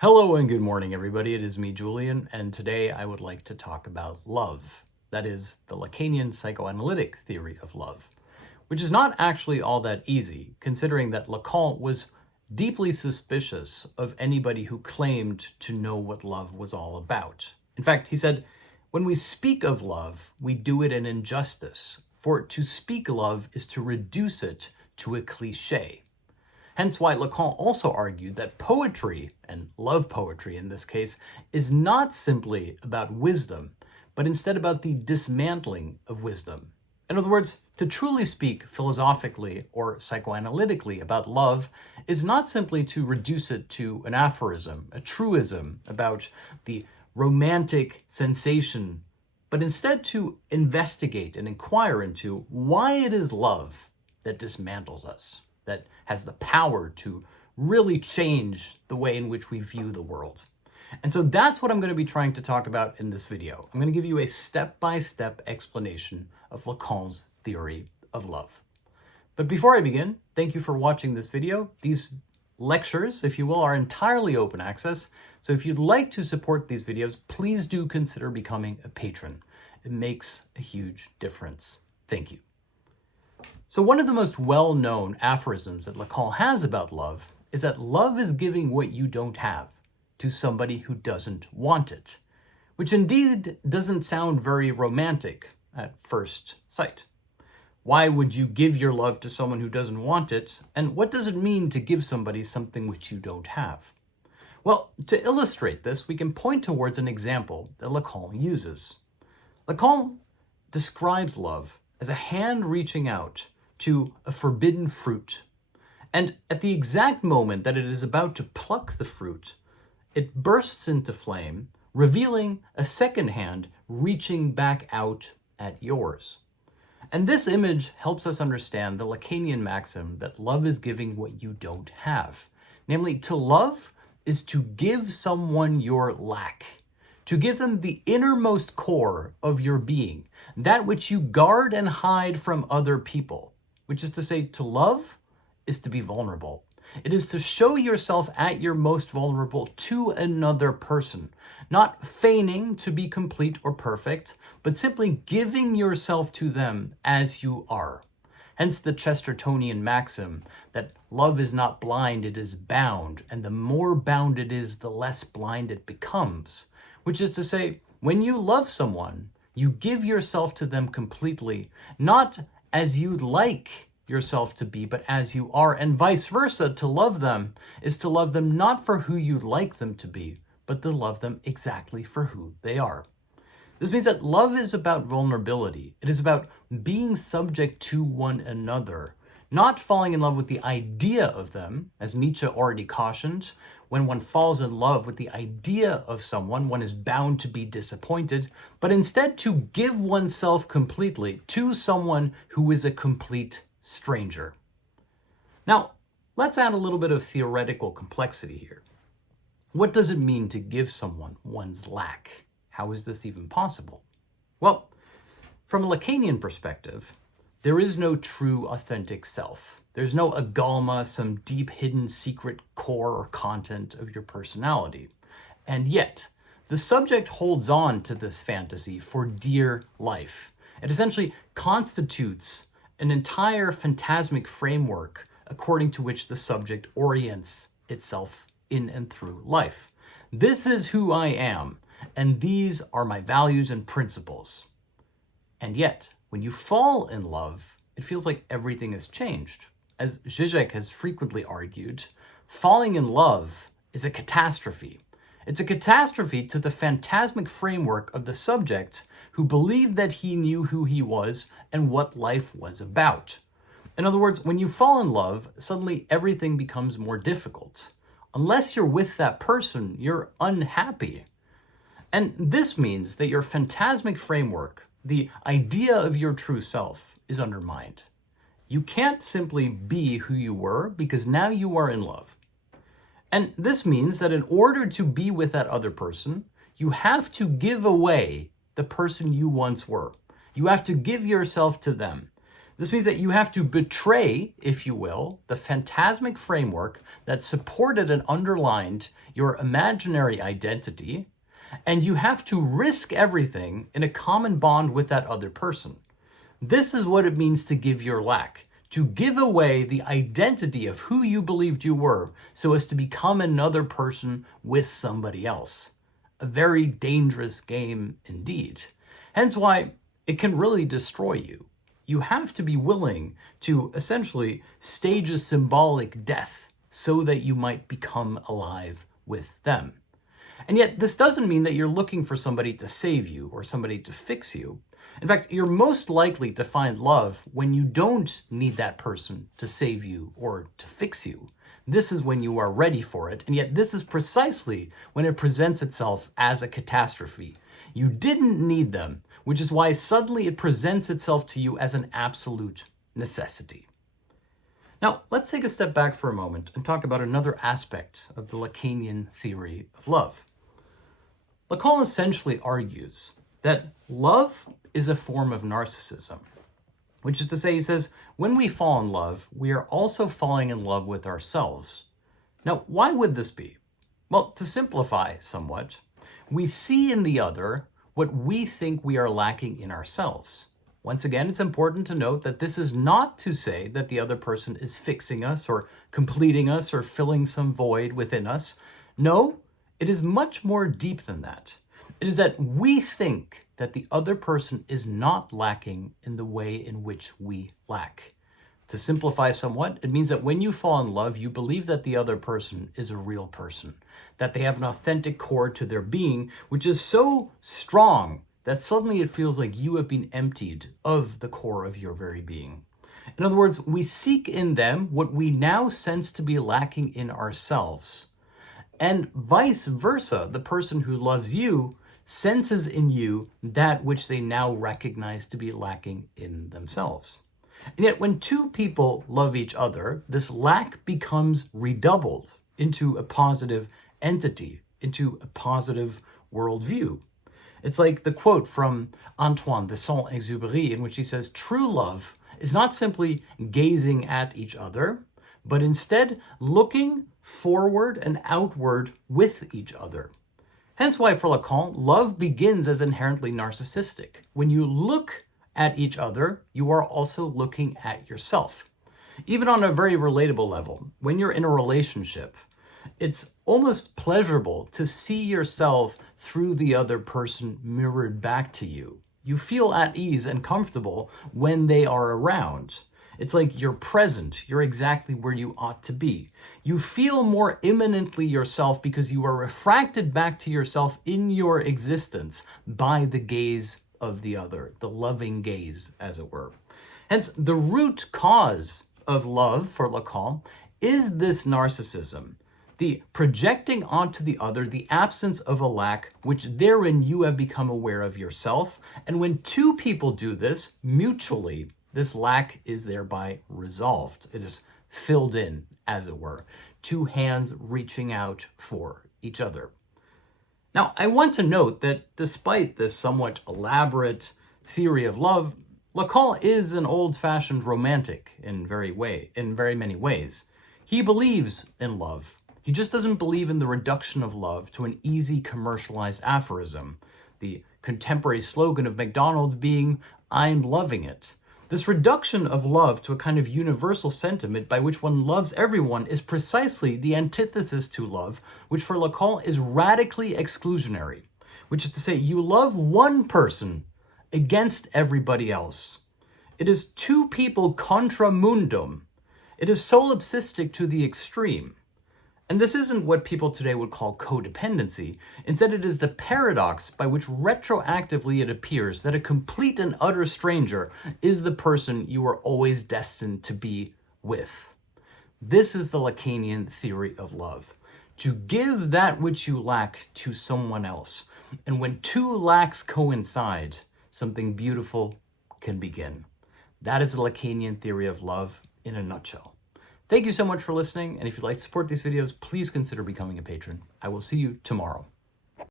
Hello and good morning, everybody. It is me, Julian, and today I would like to talk about love. That is, the Lacanian psychoanalytic theory of love, which is not actually all that easy, considering that Lacan was deeply suspicious of anybody who claimed to know what love was all about. In fact, he said, when we speak of love, we do it an injustice, for to speak love is to reduce it to a cliché. Hence why Lacan also argued that poetry, and love poetry in this case, is not simply about wisdom, but instead about the dismantling of wisdom. In other words, to truly speak philosophically or psychoanalytically about love is not simply to reduce it to an aphorism, a truism about the romantic sensation, but instead to investigate and inquire into why it is love that dismantles us, that has the power to really change the way in which we view the world. And so that's what I'm going to be trying to talk about in this video. I'm going to give you a step-by-step explanation of Lacan's theory of love. But before I begin, thank you for watching this video. These lectures, if you will, are entirely open access. So if you'd like to support these videos, please do consider becoming a patron. It makes a huge difference. Thank you. So one of the most well-known aphorisms that Lacan has about love is that love is giving what you don't have to somebody who doesn't want it, which indeed doesn't sound very romantic at first sight. Why would you give your love to someone who doesn't want it? And what does it mean to give somebody something which you don't have? Well, to illustrate this, we can point towards an example that Lacan uses. Lacan describes love as a hand reaching out to a forbidden fruit. And at the exact moment that it is about to pluck the fruit, it bursts into flame, revealing a second hand reaching back out at yours. And this image helps us understand the Lacanian maxim that love is giving what you don't have. Namely, to love is to give someone your lack, to give them the innermost core of your being, that which you guard and hide from other people. Which is to say, to love is to be vulnerable. It is to show yourself at your most vulnerable to another person, not feigning to be complete or perfect, but simply giving yourself to them as you are. Hence the Chestertonian maxim that love is not blind, it is bound, and the more bound it is, the less blind it becomes. Which is to say, when you love someone, you give yourself to them completely, not as you'd like yourself to be, but as you are, and vice versa. To love them is to love them not for who you'd like them to be, but to love them exactly for who they are. This means that love is about vulnerability. It is about being subject to one another, not falling in love with the idea of them, as Nietzsche already cautioned. When one falls in love with the idea of someone, one is bound to be disappointed, but instead to give oneself completely to someone who is a complete stranger. Now, let's add a little bit of theoretical complexity here. What does it mean to give someone one's lack? How is this even possible? Well, from a Lacanian perspective, there is no true authentic self. There's no agalma, some deep hidden secret core or content of your personality. And yet, the subject holds on to this fantasy for dear life. It essentially constitutes an entire phantasmic framework according to which the subject orients itself in and through life. This is who I am, and these are my values and principles. And yet, when you fall in love, it feels like everything has changed. As Zizek has frequently argued, falling in love is a catastrophe. It's a catastrophe to the phantasmic framework of the subject who believed that he knew who he was and what life was about. In other words, when you fall in love, suddenly everything becomes more difficult. Unless you're with that person, you're unhappy. And this means that your phantasmic framework, the idea of your true self, is undermined. You can't simply be who you were because now you are in love. And this means that in order to be with that other person, you have to give away the person you once were. You have to give yourself to them. This means that you have to betray, if you will, the phantasmic framework that supported and underlined your imaginary identity, and you have to risk everything in a common bond with that other person. This is what it means to give your lack, to give away the identity of who you believed you were so as to become another person with somebody else. A very dangerous game indeed. Hence why it can really destroy you. You have to be willing to essentially stage a symbolic death so that you might become alive with them. And yet this doesn't mean that you're looking for somebody to save you or somebody to fix you. In fact, you're most likely to find love when you don't need that person to save you or to fix you. This is when you are ready for it, and yet this is precisely when it presents itself as a catastrophe. You didn't need them, which is why suddenly it presents itself to you as an absolute necessity. Now, let's take a step back for a moment and talk about another aspect of the Lacanian theory of love. Lacan essentially argues that love is a form of narcissism, which is to say, he says, when we fall in love, we are also falling in love with ourselves. Now, why would this be? Well, to simplify somewhat, we see in the other what we think we are lacking in ourselves. Once again, it's important to note that this is not to say that the other person is fixing us or completing us or filling some void within us. No, it is much more deep than that. It is that we think that the other person is not lacking in the way in which we lack. To simplify somewhat, it means that when you fall in love, you believe that the other person is a real person, that they have an authentic core to their being, which is so strong that suddenly it feels like you have been emptied of the core of your very being. In other words, we seek in them what we now sense to be lacking in ourselves. And vice versa, the person who loves you senses in you that which they now recognize to be lacking in themselves. And yet when two people love each other, this lack becomes redoubled into a positive entity, into a positive worldview. It's like the quote from Antoine de Saint-Exupéry in which he says, true love is not simply gazing at each other, but instead looking forward and outward with each other. Hence why for Lacan, love begins as inherently narcissistic. When you look at each other, you are also looking at yourself. Even on a very relatable level, when you're in a relationship, it's almost pleasurable to see yourself through the other person mirrored back to you. You feel at ease and comfortable when they are around. It's like you're present, you're exactly where you ought to be. You feel more immanently yourself because you are refracted back to yourself in your existence by the gaze of the other, the loving gaze, as it were. Hence, the root cause of love for Lacan is this narcissism, the projecting onto the other the absence of a lack, which therein you have become aware of yourself. And when two people do this mutually, this lack is thereby resolved. It is filled in, as it were. Two hands reaching out for each other. Now, I want to note that despite this somewhat elaborate theory of love, Lacan is an old-fashioned romantic in very many ways. He believes in love. He just doesn't believe in the reduction of love to an easy commercialized aphorism, the contemporary slogan of McDonald's being, "I'm loving it." This reduction of love to a kind of universal sentiment by which one loves everyone is precisely the antithesis to love, which for Lacan is radically exclusionary, which is to say you love one person against everybody else. It is two people contra mundum. It is solipsistic to the extreme. And this isn't what people today would call codependency. Instead, it is the paradox by which retroactively it appears that a complete and utter stranger is the person you are always destined to be with. This is the Lacanian theory of love. To give that which you lack to someone else. And when two lacks coincide, something beautiful can begin. That is the Lacanian theory of love in a nutshell. Thank you so much for listening, and if you'd like to support these videos, please consider becoming a patron. I will see you tomorrow.